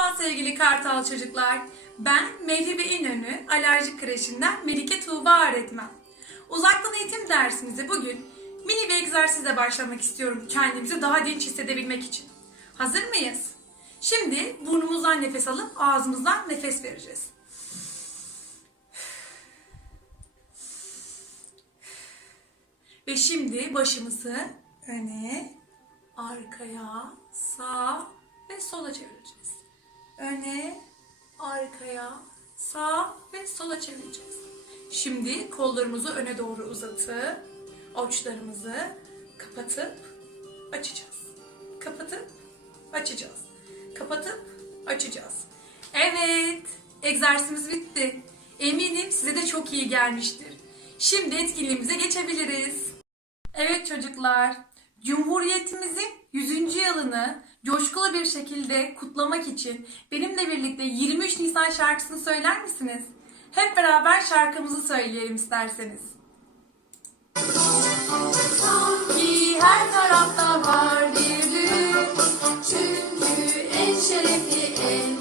Merhaba sevgili Kartal çocuklar. Ben Mevhibe İnönü Alerji Kreşi'nden Melike Tuğba öğretmen. Uzaktan eğitim dersimize bugün mini bir egzersizle başlamak istiyorum kendimizi daha dinç hissedebilmek için. Hazır mıyız? Şimdi burnumuzdan nefes alıp ağzımızdan nefes vereceğiz. Ve şimdi başımızı öne, arkaya, sağa ve sola çevireceğiz. Öne, arkaya, sağa ve sola çevireceğiz. Şimdi kollarımızı öne doğru uzatıp avuçlarımızı kapatıp açacağız. Kapatıp açacağız. Kapatıp açacağız. Evet, egzersizimiz bitti. Eminim size de çok iyi gelmiştir. Şimdi etkinliğimize geçebiliriz. Evet çocuklar, Cumhuriyetimizin 100. yılını coşkulu bir şekilde kutlamak için benimle birlikte 23 Nisan şarkısını söyler misiniz? Hep beraber şarkımızı söyleyelim isterseniz. Sanki her tarafta var birlik Çünkü en şerefli en